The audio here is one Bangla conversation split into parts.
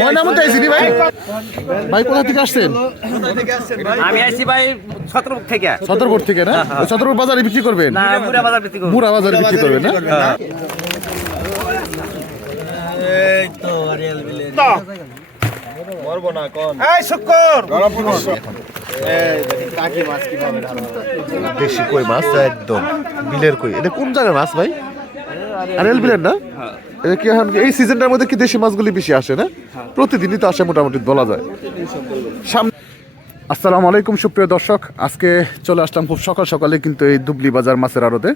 ময়নামত আইসি রে ভাই কোথা থেকে আসছেন আমি আসছি ভাই ছত্রপুর থেকে। ছতরপুর থেকে না? ছতরপুর বাজারে বিক্রি করবেন? না মুড়া বাজার বিক্রি বাজারে বিক্রি করবেন না? দেশি কই মাছ? একদম। বিলের কই? এটা কোন জায়গার মাছ ভাই? আরেল বিলের না? এটা কি এখন এই সিজনটার মধ্যে কি দেশি মাছগুলি বেশি আসে না? প্রতিদিনই তো আসে মোটামুটি বলা যায়। সামনে আসসালামু আলাইকুম, সুপ্রিয় দর্শক। আজকে চলে আসলাম খুব সকাল সকালে কিন্তু এই দুবলি বাজার মাছের আড়তে।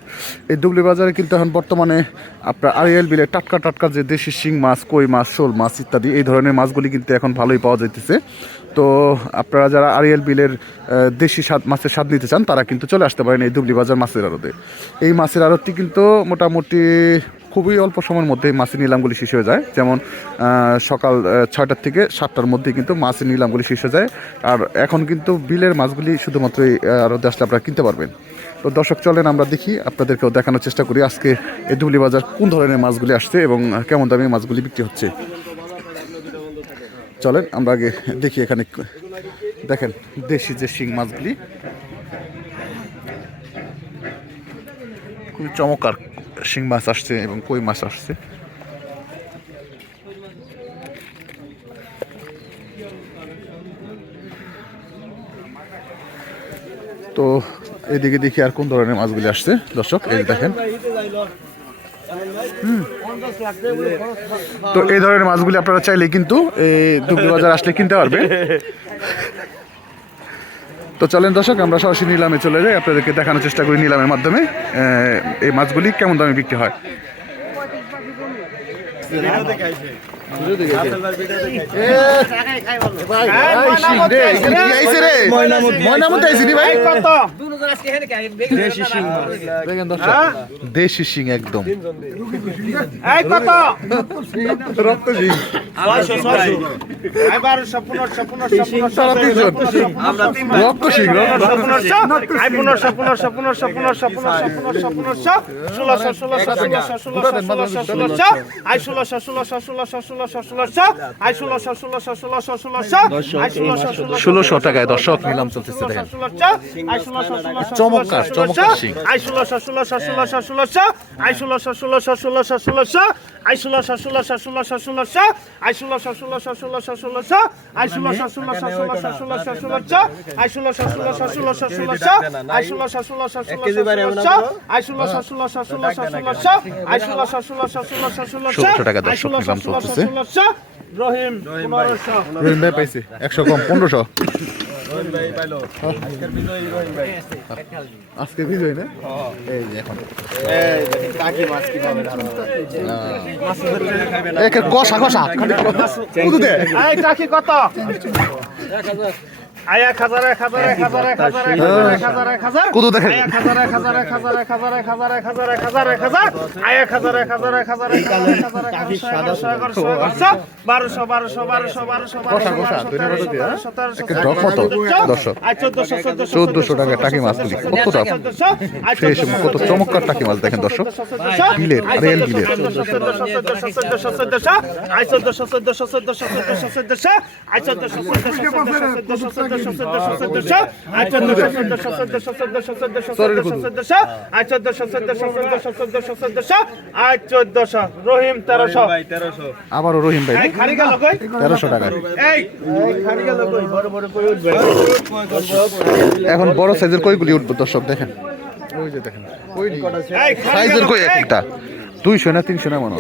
এই দুবলি বাজারে কিন্তু এখন বর্তমানে আপনার আড়িয়াল বিলে টাটকা টাটকা যে দেশি শিং মাছ, কই মাছ, শোল মাছ ইত্যাদি, এই ধরনের মাছগুলি কিন্তু এখন ভালোই পাওয়া যাইতেছে। তো আপনারা যারা আড়িয়াল বিলের দেশি স্বাদ, মাছের স্বাদ নিতে চান, তারা কিন্তু চলে আসতে পারেন এই দুবলি বাজার মাছের আড়তে। এই মাছের আড়তটি কিন্তু মোটামুটি খুবই অল্প সময়ের মধ্যে মাছের নিলামগুলি শেষ হয়ে যায়। যেমন সকাল ছয়টার থেকে সাতটার মধ্যে কিন্তু মাছের নিলামগুলি শেষ হয়ে যায়। আর এখন কিন্তু বিলের মাছগুলি শুধুমাত্র আরও আসলে আপনারা কিনতে পারবেন। তো দর্শক, চলেন আমরা দেখি, আপনাদেরকেও দেখানোর চেষ্টা করি আজকে এই দুবলি বাজার কোন ধরনের মাছগুলি আসছে এবং কেমন দামে মাছগুলি বিক্রি হচ্ছে। চলেন, আমরা আগে দেখি এখানে দেখেন, দেশি যে শিং মাছগুলি। খুবই চমৎকার। শিং মাছ আসছে এবং কই মাছ আসছে? তো এদিকে দেখি আর কোন ধরনের মাছগুলি আসছে, দর্শক, এই দেখেন। তো এই ধরনের মাছগুলি আপনারা চাইলে কিন্তু এই দুবলি বাজার আসলে কিনতে পারবেন। তো চলেন দর্শক আমরা সরাসরি নিলামে চলে যাই। আপনাদেরকে দেখানোর চেষ্টা করি নিলামের মাধ্যমে। এই মাছগুলি কেমন দামে বিক্রি হয়? দেশি সিং একদম। রক্ত সিং ষোলোশো টাকায় দর্শক নিলাম চলতেছে দেখেন চমৎকার, চমৎকার শিং। ষোলোশো আই ষোলোশো রহিম ভাই পাইছি। একশো কম পনেরোশো। আজকে বিজয় না? এই যে এখন। একে কষা কষা। কত? কত চোদ্দশো টাকা টাকি মাছ তুলি কতটা শেষ কত চমৎকার টাকি মাছ দেখেন দর্শক বিলের রেল বিলের আই চোদ্দশো চোদ্দশো চোদ্দশো চোদ্দশো চোদ্দশো আই চোদ্দশো চোদ্দশো আবারও রহিম ভাই তেরোশো টাকা এখন বড় সাইজের কইগুলি উঠবো দর্শক দেখেন। ওই যে দেখেন। সাইজের কই একটা? দুইশো না তিনশো না মনে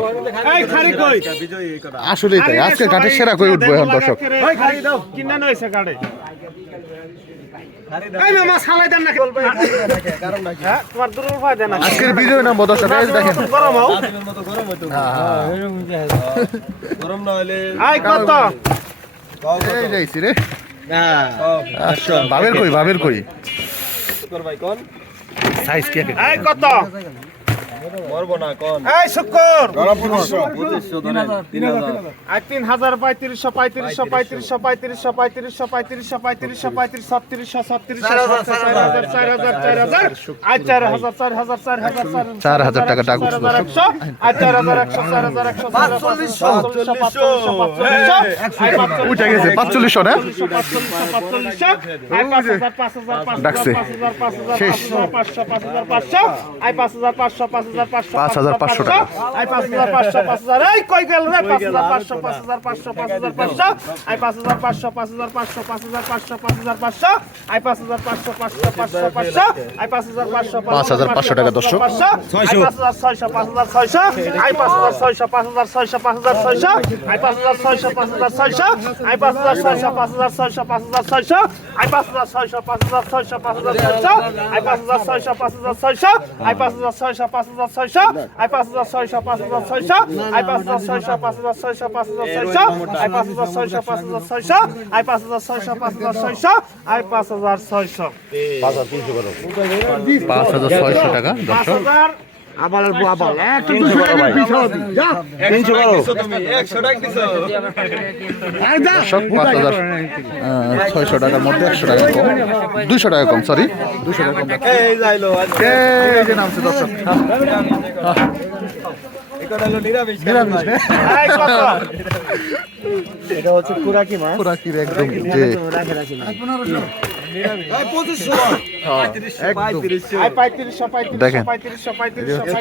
আসলে তাই আজকে ঘাটের সেরা করে উঠবো এখন দর্শক? আজকের বিজয় নাম দর্শক দেখেন। গরম না হলে যাইছি ভাবের কই ভাবের কই? কত? মরবো না কোন এই টাকা টাকা উঠে গেছে 4500 না 4500 5000 5000 5000 5000 5000 5000 5000 5000 5000 5000 5000 পাঁচ হাজার পাঁচশো টাকা আই পাঁচ হাজার পাঁচশো পাঁচ হাজার এই কই গেল রে পাঁচ হাজার পাঁচশো পাঁচ হাজার পাঁচশো পাঁচ হাজার পাঁচশো আই পাঁচ হাজার পাঁচশো পাঁচ হাজার পাঁচশো পাঁচ হাজার পাঁচশো পাঁচ হাজার পাঁচশো আই পাঁচ হাজার পাঁচশো পাঁচশো পাঁচশো পাঁচশো আই পাঁচ হাজার পাঁচশো পাঁচ হাজার পাঁচশো টাকা দশ পাঁচশো পাঁচ হাজার ছয়শো পাঁচ হাজার ছয়শো আই পাঁচ হাজার ছয়শো পাঁচ হাজার ছয়শো পাঁচ হাজার ছয়শো আই পাঁচ হাজার ছয়শো পাঁচ হাজার ছয়শো আই পাঁচ হাজার ছয়শো পাঁচ হাজার ছয়শো পাঁচ হাজার ছয়শো আই পাঁচ হাজার ছয়শো পাঁচ হাজার ছয়শো পাঁচ হাজার ছয়শো আই পাঁচ হাজার ছয়শো পাঁচ হাজার ছয়শো আই পাঁচ হাজার ছয়শো পাঁচ ছয়শো আই পাঁচ হাজার ছয়শো পাঁচ হাজার ছয়শো আই পাঁচ হাজার ছয়শো পাঁচ হাজার ছয়শো পাঁচ হাজার ছয়শো আই পাঁচ হাজার ছয়শো পাঁচ হাজার ছয়শো আই পাঁচ হাজার ছয়শো পাঁচ হাজার ছয়শো আই পাঁচ হাজার ছয়শো পাঁচ হাজার ছয়শো টাকা পাঁচ দর্শক হাজার দর্শক পাঁচ হাজার ছয়শো টাকার মধ্যে একশো টাকা কম। দুশো টাকা কম সরি দুশো টাকা কম। এই যে নামছে দর্শক? নিরামিষ। না? এই কত খোরাকির একদম যে দেখেন।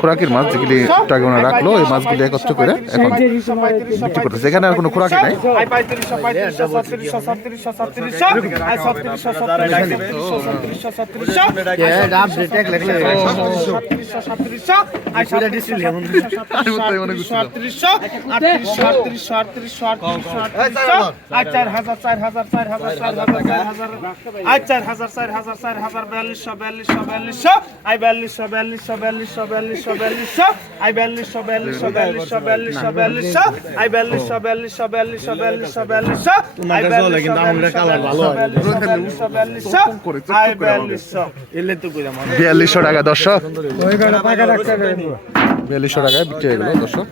খোরাকির মাছ যেগুলি টাকা রাখল এই মাছগুলি একত্র করে এখন বিক্রি করতেছে এখানে আর কোনো খোরাকি নাই চার হাজার চার হাজার চার হাজার চার হাজার চার হাজার আই চার হাজার চার হাজার চার হাজার বিয়াল্লিশশো বিয়াল্লিশশো বিয়াল্লিশশো আই বিয়াল্লিশশো বিয়াল্লিশশো বিয়াল্লিশশো বিয়াল্লিশশো বিয়াল্লিশশো আই বিয়াল্লিশশো বিয়াল্লিশশো বিয়াল্লিশশো বিয়াল্লিশশো বিয়াল্লিশশো আই বিয়াল্লিশশো বিয়াল্লিশশো বিয়াল্লিশশো বিয়াল্লিশশো বিয়াল্লিশশো আই বিয়াল্লিশশো বিয়াল্লিশশো বিয়াল্লিশশো আই বিয়াল্লিশশো বিয়াল্লিশশো টাকা দর্শক বিয়াল্লিশশো টাকায় বিক্রি হয়ে গেল দর্শক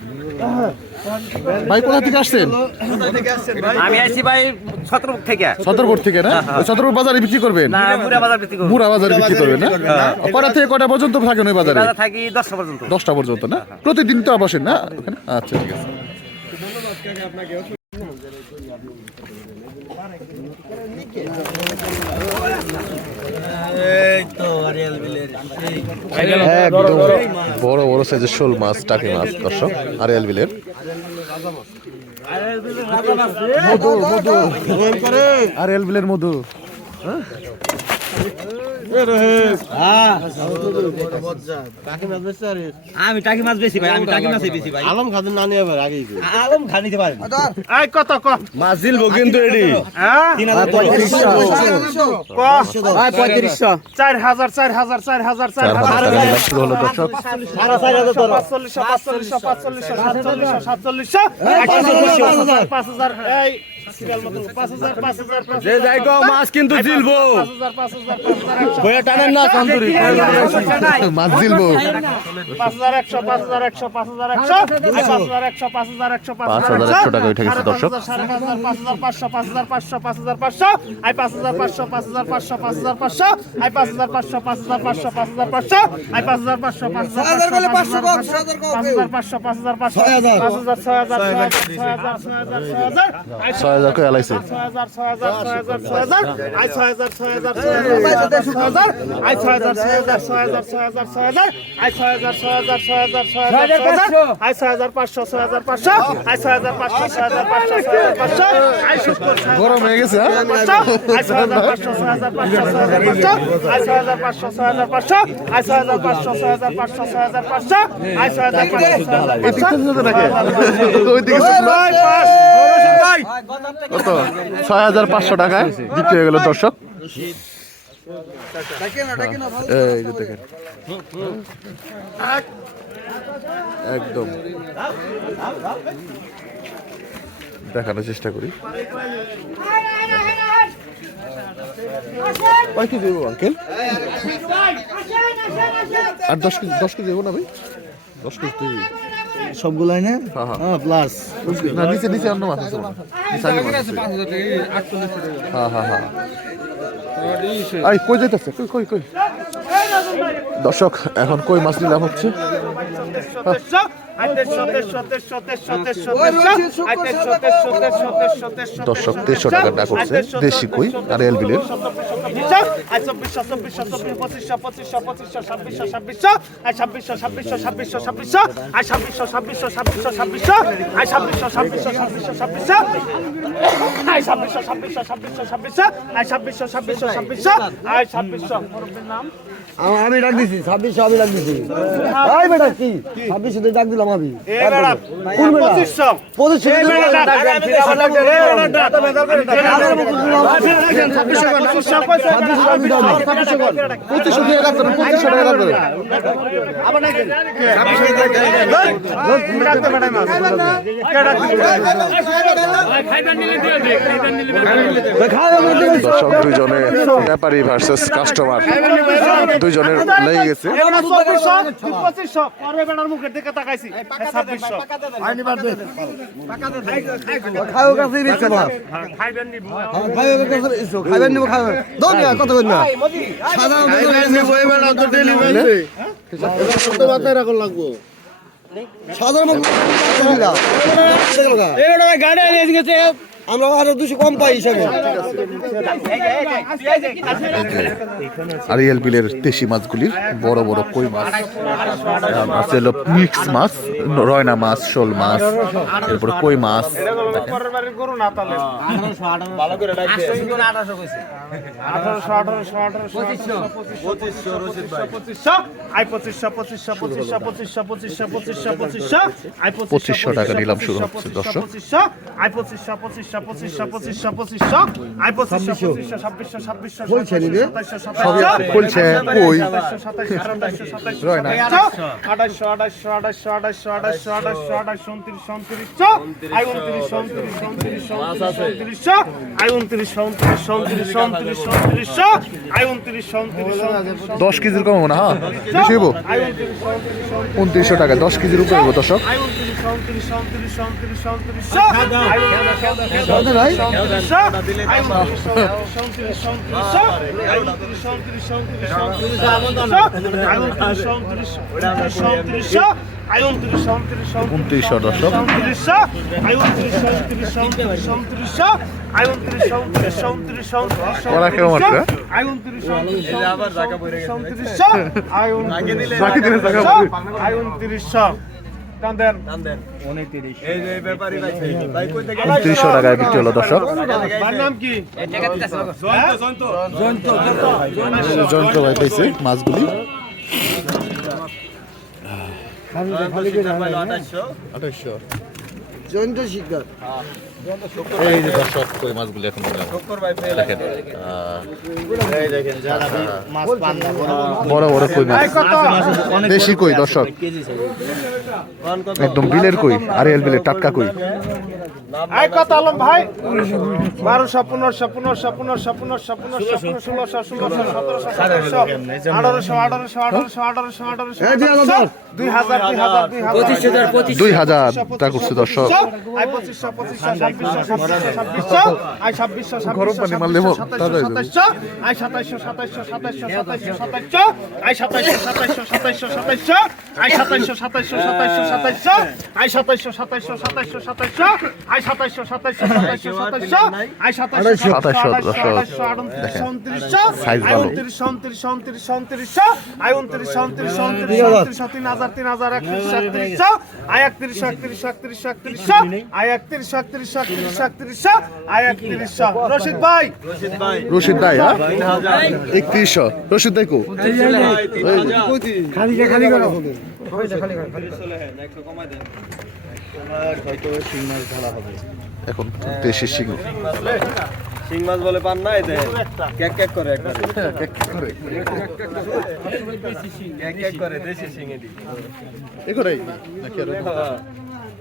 ভাই কোথা থেকে আসছেন? আমি আইছি ভাই ছত্রপুর থেকে। ছতরপুর থেকে না? ওই ছতরপুর বাজারে বিক্রি করবেন? না বুড়া বাজার বিক্রি করব। মুরা বাজারে বিক্রি করবেন না? কটা থেকে কটা পর্যন্ত থাকেন ওই বাজারে? থাকি দশটা পর্যন্ত। দশটা পর্যন্ত না? প্রতিদিন তো বসেন না? ওখানে? আচ্ছা ঠিক আছে। একদম বড় বড় সাইজের শোল মাছ টাকি মাছ দর্শক আরিয়াল বিলের মধু মধু আরিয়াল বিলের মধু হ্যাঁ। আমি আলম খাদের না নিয়ে আবার আগে আলম খা নিতে পারেন। এই কত ক? মাছ দিলব কিন্তু এডি হ্যাঁ? 3500 4000 4000 4000 4000 হলো যে যাই গো মাছ কিন্তু জিলবো বইয়া টানেন না তন্দুরি মাছ জিলবো পাঁচ হাজার একশো পাঁচ হাজার একশো পাঁচ হাজার একশো পাঁচ হাজার একশো পাঁচ হাজার একশো পাঁচ হাজার একশো টাকা উঠে গেছে দর্শক পাঁচ হাজার পাঁচশো পাঁচ হাজার পাঁচশো পাঁচ হাজার পাঁচশো আই পাঁচ হাজার পাঁচশো পাঁচ হাজার পাঁচশো পাঁচ হাজার পাঁচশো আই পাঁচ হাজার পাঁচশো পাঁচ হাজার পাঁচশো পাঁচ হাজার পাঁচশো আই পাঁচ হাজার পাঁচশো পাঁচ পাঁচশো পাঁচ হাজার পাঁচশো পাঁচ হাজার পাঁচশো পাঁচ হাজার পাঁচশো পাঁচ হাজার ছয় হাজার ছয় হাজার ছয় হাজার ছয় হাজার ছয় হাজার এদিক পাঁচশো থেকে যেতে থাকে ওইদিকে কত? ছয় হাজার পাঁচশো টাকায় বিক্রি হয়ে গেল, দর্শক। একদম। দেখানোর চেষ্টা করি। কয় কেজি দেবো, আঙ্কেল? আর দশ কেজি দশ কেজি দেবো না ভাই? দশ কেজি তুই এনে হ্যাঁ, হ্যাঁ। হ্যাঁ প্লাস না নিচে নিচে অন্য হয়। মাছ আছে। হ্যাঁ হ্যাঁ হ্যাঁ। আই কই যাইতেছে? কই কই কই? দর্শক এখন কই মাছ নিলাম হচ্ছে? তেরোশো তেরোশো তেরোশো তেরোশো তেরোশো তেরোশো তেরোশো তেরোশো তেরোশো তেরোশো তেরোশো দর্শক দেড়শো টাকা ডাক করছে দেশি কই আর পঁচিশশো পঁচিশশো ছাব্বিশশো ছাব্বিশশো ছাব্বিশশো নাম আমি ডাক দিছি ছাব্বিশশো আমি ডাক দিছি এই বেটা কি ছাব্বিশশো ডাক দিলাম আমি কোন বেটা? পঁচিশশো দর্শক ব্যাপারী ভার্সেস কাস্টমার দুইজনের লেগে গেছে। রাখ লাগবো? সাধারণ আমরা আরও দুশো কম পাই হিসাবে আর এলবিলের দেশি মাছগুলির বড় বড় কই মাছ আর আছে হলো মিক্স মাছ রয়না মাছ শোল মাছ এরপরে কই মাছ পঁচিশশো টাকা নিলাম শুরু হচ্ছে, দর্শক। পঁচিশশো আই পঁচিশশো পঁচিশশো পঁচিশশো পঁচিশশো পঁচিশশো আই পঁচিশশো পঁচিশশো ছাব্বিশশো ছাব্বিশশো বলছে নিবে? সাতাইশশো সবই সাতাইশশো বলছে কই সাতাইশশো সাতাইশশো আঠাইশশো সাতাইশশো রয় না। আঠাইশশো আঠাইশশো আঠাইশশো আঠাইশশো আঠাইশশো আঠাইশশো আঠাইশশো উনত্রিশশো উনত্রিশশো আই উনত্রিশশো উনত্রিশশো উনত্রিশশো উনত্রিশশো আই উনত্রিশশো উনত্রিশশো উনত্রিশশো উনত্রিশশো উনত্রিশশো আই উনত্রিশশো উনত্রিশশো উনত্রিশশো দশ কেজির কম না হ্যাঁ বেশি হইব আই উনত্রিশশো টাকা দশ কেজির উপরে হইব দর্শক আই উনত্রিশশো দর্শক উনত্রিশশো আই উনত্রিশশো টাকায় বিক্রি হলো দর্শক। নাম কি? যন্ত্র ভাই পাইছে মাছগুলি। জয়ন্ত শিকদার এই যে দর্শক কই মাছগুলো এখন দেখেন। বড় বড় কই মাছ? দেশি কই দর্শক? একদম বিলের কই আর এল বিলের টাটকা কই? আই কত আলম ভাই বারোশো পনেরোশো পনেরোশো পনেরোশো পনেরোশো পনেরোশো ষোলোশো ষোলোশো সতেরোশো সতেরোশো আঠারোশো আঠারোশো আঠারোশো আঠারোশো আঠারোশো দুই হাজার দুই হাজার দুই হাজার দুই হাজার টাকা করছে দর্শক আই পঁচিশশো পঁচিশশো ছাব্বিশশো ছাব্বিশশো ছাব্বিশশো আই ছাব্বিশশো যাবে। সাতাইশশো আই সাতাইশশো সাতাইশশো সাতাইশশো সাতাইশশো সাতাইশশো আই সাতাইশশো সাতাইশশো সাতাইশশো সাতাইশশো আই সাতাইশশো সাতাইশশো সাতাইশশো সাতাইশশো আই সাতাইশশো সাতাইশশো সাতাইশশো সাতাইশশো আই সাতাইশশো সাতাইশশো সাতাইশশো সাতাইশশো আই সাতাইশশো সাতাইশশো। আঠাইশশো উনত্রিশশো আই। উনত্রিশশো উনত্রিশশো উনত্রিশশো উনত্রিশশো আই উনত্রিশশো উনত্রিশশো উনত্রিশশো তিন হাজার। তিন হাজার একত্রিশশো একত্রিশশো আই একত্রিশশো একত্রিশশো একত্রিশশো একত্রিশশো আই একত্রিশশো একত্রিশশো একত্রিশশো একত্রিশশো আই একত্রিশশো রশিদ ভাই। রশিদ হ্যাঁ? একত্রিশশো রশিদ দাই কো? খালি খালি করো। এখন দেশি শিং। শিং মাছ বলে পান না এতে ক্যাক ক্যাক করে একবার। ক্যাক ক্যাক করে। দেশি শিং এটি। এ করে নাকি আর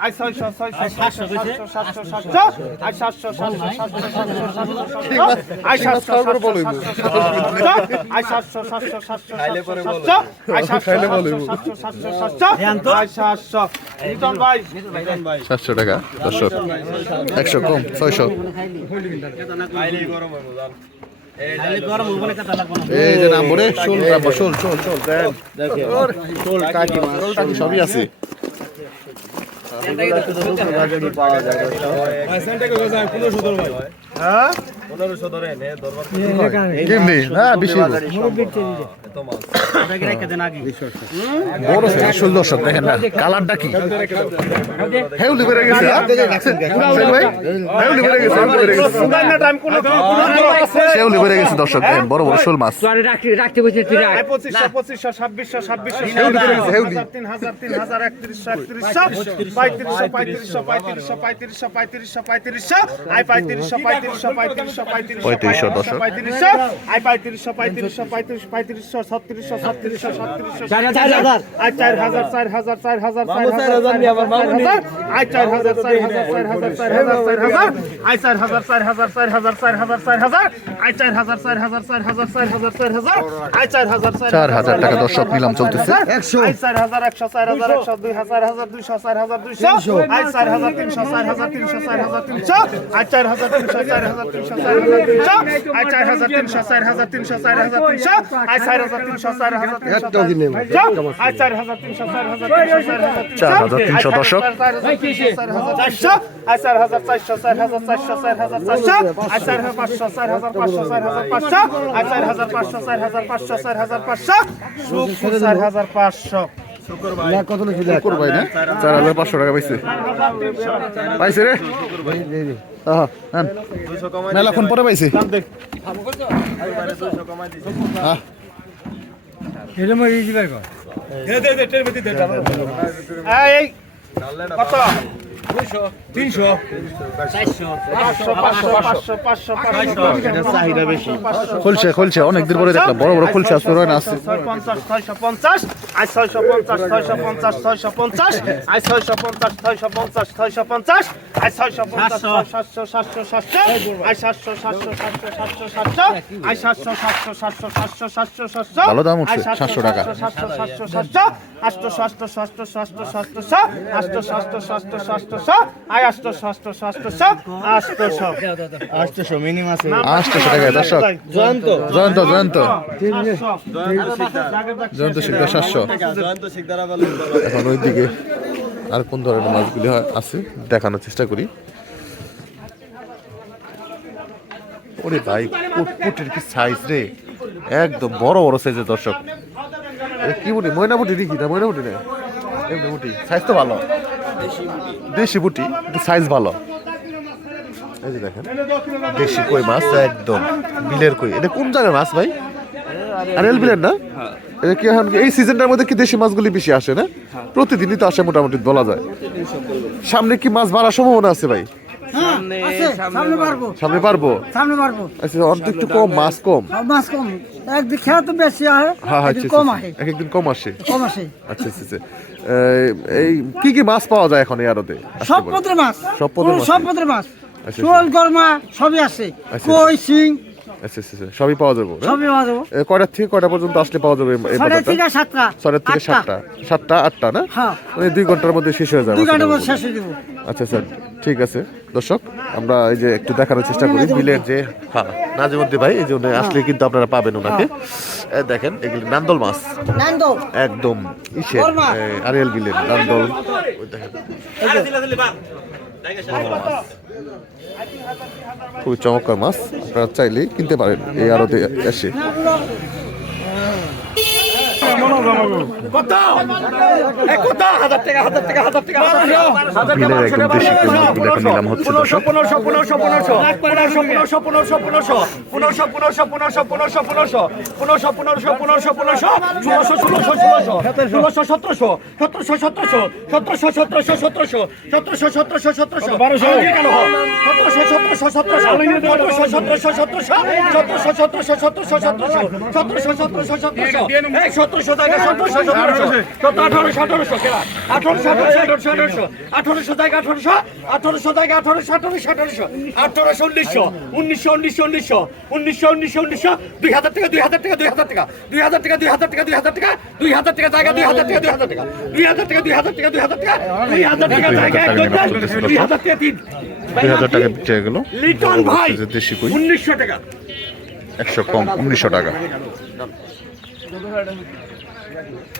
আই ছয়শো ছয়শো সাতশো সাতশো সাতশো সাতশো আই সাতশো সাতশো সাতশো সাতশো সাতশো সাতশো আই সাতশো সাতশো সাতশো আই সাতশো সাতশো সাতশো সাতশো আই সাতশো সাতশো সাতশো সাতশো আই সাতশো নিতন ভাই সাতশো টাকা দর্শক একশো কম ছয়শো খাইলেই গরম হইব জান এই যে নাম বলে শোল রাখব শোল শোল শোল দেন শোল কাকি সবই আছে এগুলো শুধু পাওয়া যায় হ্যাঁ? পনেরোশো ধরেন ষোলোশো দেখেন না কালারটা কি হেউলি বেড়ে গেছে হেউলি বেড়ে গেছে হেউলি বেড়ে গেছে দর্শক দেখেন বড় বড় শোল মাছ রাখতে বলছে পঁচিশশো পঁচিশশো ছাব্বিশশো পঁয়ত্রিশশো পঁয়ত্রিশশো পঁয়ত্রিশশো পঁয়ত্রিশশো পঁয়ত্রিশশো পঁয়ত্রিশশো পঁয়ত্রিশশো পঁয়ত্রিশশো পঁয়ত্রিশশো পঁয়ত্রিশশো দর্শক। পঁয়ত্রিশশো পঁয়ত্রিশশো পঁয়ত্রিশ পঁয়ত্রিশশো ছত্রিশশো ছত্রিশশো ছত্রিশশো চার হাজার চার হাজার চার হাজার চার হাজার চার হাজার আই চার হাজার চার হাজার চার হাজার চার হাজার চার হাজার আই চার হাজার চার হাজার চার হাজার চার হাজার চার হাজার আই চার হাজার চার হাজার চার হাজার চার হাজার চার হাজার আই চার হাজার চার হাজার টাকা দর্শক নিলাম চলতেছে আই চার হাজার একশো চার হাজার একশো দুই হাজার হাজার দুইশো চার হাজার দুইশো আই চার হাজার তিনশো চার হাজার তিনশো চার হাজার তিনশো আই চার হাজার তিনশো চার হাজার তিনশো চার আই চার হাজার তিনশো চার হাজার তিনশো চার হাজার তিনশো আই চার হাজার তিনশো চার হাজার আই চার হাজার তিনশো চার হাজার তিনশো দর্শক আই চার হাজার চারশো চার হাজার চারশো চার হাজার চারশো আই চার হাজার পাঁচশো চার হাজার পাঁচশো চার হাজার পাঁচশো আই চার হাজার পাঁচশো চার হাজার পাঁচশো চার হাজার পাঁচশো চার হাজার পাঁচশো শুকুর ভাই না? চার হাজার পাঁচশো টাকা পাইছে। পাইছে রে? আহা, মেলাক্ষণ পরে পাইছে। এই কত? তিনশো চাহিদা বেশি খুলছে খুলছে অনেকদিন পরে দেখলাম বড় বড় খুলছে আসতে রয় না আসছে ছয়শো পঞ্চাশ আই ছয়শো পঞ্চাশ ছয়শো পঞ্চাশ ছয়শো পঞ্চাশ আই ছয়শো পঞ্চাশ ছয়শো পঞ্চাশ ছয়শো পঞ্চাশ আই ছয়শো পঞ্চাশ সাতশো সাতশো সাতশো সাতশো সাতশো সাতশো সাতশো সাতশো সাতশো সাতশো সাতশো সাতশো সাতশো সাতশো ভালো দাম উঠছে, 700 টাকা। সাতশো সাতশো সাতশো আটশো সাতশো সাতশো সাতশো সাতশো আটশো সাতশো সাতশো মিনিমাম টাকা দর্শক জয়ন্ত। জয়ন্ত জয়ন্ত। জয়ন্ত শিকদার। সাতশো। এখন ওই দিকে আর কোন ধরনের মাছগুলি হয় আছে দেখানোর চেষ্টা করি। ওরে ভাই পুট- পুটির কি সাইজ রে? একদম বড় বড় সাইজের দর্শক। কি বলি ময়না বুটি নাকি না ময়না বুটি না? এমনি বুটি সাইজ তো ভালো। দেশি বুটি সাইজ ভালো। এই যে দেখেন দেশি কই মাছ একদম। বিলের কই। এটা কোন জায়গার মাছ ভাই? আরেল বিলের না? এটা কি এখন এই সিজনটার মধ্যে কি দেশি মাছগুলি বেশি আসে না? প্রতিদিনই তো আসে মোটামুটি বলা যায়। সামনে কি মাছ বাড়ার সম্ভাবনা আছে ভাই? সামনে পারব। সামনে পারব? সামনে পারব। আচ্ছা অর্ধেক একটু কম মাছ কম? আর মাছ কম। একদিন খেলা তো বেশি হয় হ্যাঁ হ্যাঁ আচ্ছা, কম আচ্ছা, আসে এক একদিন কম আসে। কম আসে। আচ্ছা আচ্ছা আচ্ছা। এই- কি কি মাছ পাওয়া যায় এখন এই আড়তে? সব পদের মাছ। সব পদের মাছ? সব পদের মাছ শোল গরমা সবই আছে। কই সিং আচ্ছা আচ্ছা সবই পাওয়া যাবে? সবই পাওয়া যাব। কয়টার থেকে কয়টা পর্যন্ত আসলে পাওয়া যাবে বাজারটা? থেকে সাতটা। ছয়টার থেকে সাতটা। সাতটা আটটা না? হ্যাঁ। মানে দুই ঘণ্টার মধ্যে শেষ হয়ে যাবে দুই ঘণ্টার মধ্যে শেষ হয়ে দেবো আচ্ছা স্যার ঠিক আছে। দর্শক আমরা এই যে একটু দেখানোর চেষ্টা করি বিলের যে হ্যাঁ নাজিমুদ্দি ভাই এই যে উনি আসলে কিন্তু আপনারা পাবেন ওনাকে। দেখেন এগুলি নান্দল মাছ। একদম ইসের। এ, আরিয়াল বিলের নান্দল। দেখেন খুবই চমৎকার মাছ। আপনারা চাইলেই কিনতে পারেন এই আড়তে এসে। সতেরোশো সতেরোশো সতেরোশো সতেরোশো সতেরোশো সতেরোশো সতেরোশো আঠারোশো থেকে আঠারোশো আঠারোশো থেকে আঠারোশো আঠারোশো আঠারোশো আঠারোশো উনিশশো উনিশশো উনিশশো উনিশশো উনিশশো উনিশশো উনিশশো দুই হাজার টাকা। দুই হাজার টাকা দুই হাজার টাকা দুই হাজার টাকা দুই হাজার টাকা দুই হাজার টাকা দুই হাজার টাকা জায়গা দুই হাজার টাকা দুই হাজার টাকা দুই হাজার টাকা দুই হাজার টাকা দুই হাজার টাকা দুই হাজার টাকা জায়গা দুই হাজার টাকা তিন দুই হাজার টাকা বিক্রি হয়ে গেল লিটন ভাই উনিশশো টাকা একশো কম উনিশশো টাকা। Congratulations.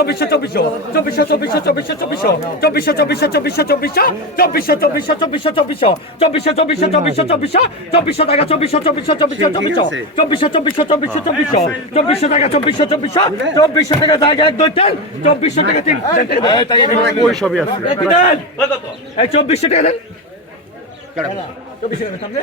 চব্বিশশো চব্বিশশো চব্বিশশো চব্বিশশো চব্বিশশো চব্বিশশো চব্বিশশো চব্বিশশো চব্বিশশো চব্বিশশো চব্বিশশো চব্বিশশো চব্বিশশো চব্বিশশো চব্বিশশো চব্বিশশো চব্বিশশো টাকা চব্বিশশো চব্বিশশো চব্বিশশো চব্বিশশো চব্বিশশো চব্বিশশো চব্বিশশো চব্বিশশো টাকা চব্বিশশো চব্বিশশো চব্বিশশো টাকা জায়গা এক দুই তিন চব্বিশশো টাকা তিন এই চব্বিশশো টাকা দেন চব্বিশশো টাকা সামনে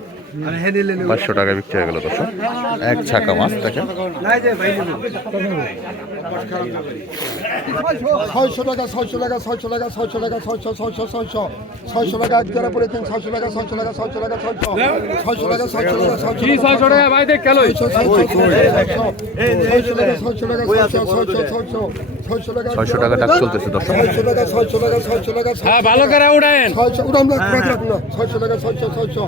পাঁচশো টাকা বিক্রি হয়ে গেল দর্শক। এক ছাকা মাছ দেখেন। ছয়শো টাকা ছয়শো টাকা ছয়শো টাকা ছয়শো টাকা ছয়শো ছয়শো ছয়শো ছয়শো টাকা এক জোড়া পড়েছেন ছয়শো টাকা ছয়শো টাকা ছয়শো টাকা ছয়শো ছয়শো টাকা ছয়শো টাকা ছয়শো টাকা ছয়শো টাকা? ছয়শো টাকা ছয়শো টাকা ছয়শো টাকা ছয়শো ছয়শো ছয়শো ছয়শো টাকা ডাক চলতেছে দর্শক। ছয়শো টাকা ছয়শো টাকা ছয়শো টাকা হ্যাঁ ভালো ছয়শো ছয়শো টাকা ছয়শো ছয়শো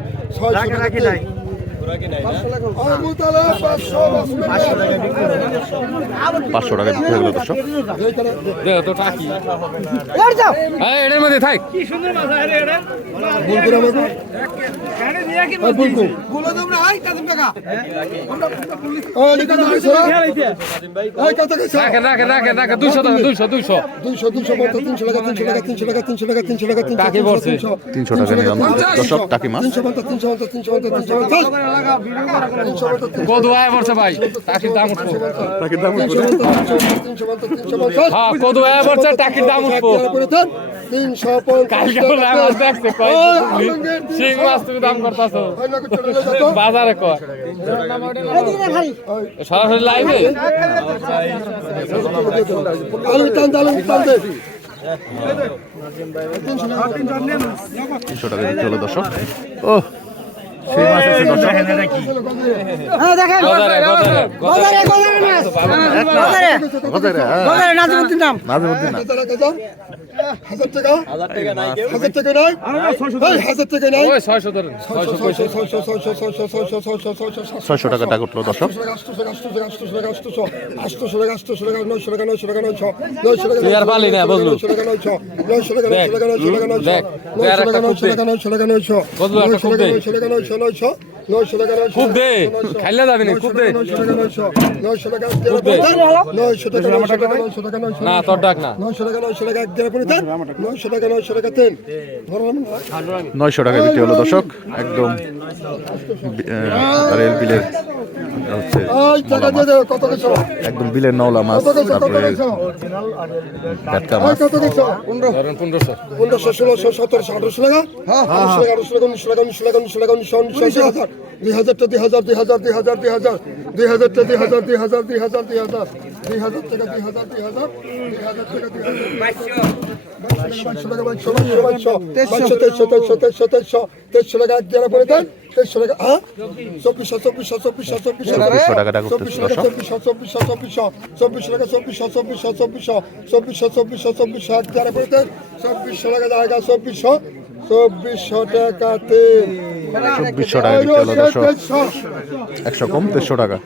ছয়শো টাকা ছয়শো ছয়শো ছয়শো ছয়শো টাকা আজকের পরে তিন ছয়শো টাকা ছয়শো টাকা ছয়শো টাকা ছয়শো টাকা ছয়শো টাকা ছয়শো টাকা ছয়শো টাকা ছয়শো টাকা ছয়শো টাকা ছয়শো টাকা টাকা দর্শক ছয়শো টাকা ছয়শো টাকা ছয়শো টাকা হ্যাঁ ছয়শো টাকা ছয়শো টাকা পাঁচশো টাকা বিক্রি হয়ে দর্শক দুইশো দুইশো দুইশো মতো তিনশো টাকা তিনশো টাকা তিনশো টাকা তিনশো টাকা তিনশো টাকা তিনশো টাকা তিনশো তিনশো টাকা দর্শক টাকি মাছ তিনশো মতো তিনশো মতো তিনশো মতো তিনশো তিনশো মতো তিনশো কত আয় পড়ছে ভাই টাকির দাম উঠবো তিনশো মতো তিনশো মতো হ্যাঁ কত আয় পড়ছে টাকির দাম উঠবো তিনশো পঞ্চাশ কালকে বলে মাছ দেখছে কয় শিং মাছ তুমি দাম করতেছো বাজারে কয় সরাসরি লাইনে আলু টান কদুয়ায় পড়ছে ভাই? টাকির দাম উঠবো। টাকির দাম উঠবো। হ্যাঁ কদুয়ায় পড়ছে? টাকির দাম উঠবো। বাজারে কর সরাসরি লাইভে? তিনশো টাকা চলো দর্শক। ও Sí, va a ser contra aquí. No, ¡Vamos a ver, vamos a ver! ¡Vamos Nazimuddin নাম নাজিমুদ্দিন নাম হাজার টাকা হাজার টাকা নাই হাজার ছয়শো টাকা উঠল দশ খুব দে খাইলে যাবি খুব দে নয়শো টাকা না তোর ডাক না নয়শো টাকা নয়শো টাকা এক দেড় পরে দেন নয়শো টাকা নয়শো টাকা তিন নয়শো টাকা বিক্রি হলো দর্শক একদম রেল বিলের একদম বিলের নওলা মাছ তারপরে মাছ পনেরোশো ষোলোশো সতেরোশো আঠারোশো টাকা আঠারোশো টাকা আঠারোশো টাকা উনিশশো টাকা উনিশশো টাকা উনিশশো উনিশশো উনিশশো হাজার দুই হাজারটা দুই হাজার দুই হাজার দুই হাজার দুই হাজার দুই হাজারটা দুই হাজার দুই হাজার দুই হাজার দুই হাজার দুই হাজার টাকা দুই হাজার দুই হাজার দুই হাজার টাকা দুই হাজার টাকা। তেইশশো তেইশশো তেইশশো তেইশশো তেইশশো টাকা এক দেড় পরে দেন তেইশশো টাকা হ্যাঁ চব্বিশশো চব্বিশশো চব্বিশশো চব্বিশশো চব্বিশশো চব্বিশশো টাকা চব্বিশশো চব্বিশশো চব্বিশশো টাকা চব্বিশশো চব্বিশশো চব্বিশশো চব্বিশশো চব্বিশশো চব্বিশশো এক যারা বলতে চব্বিশশো টাকা জায়গা চব্বিশশো চব্বিশশো টাকাতে চব্বিশশো টাকা একশো কম দেড়শো টাকা।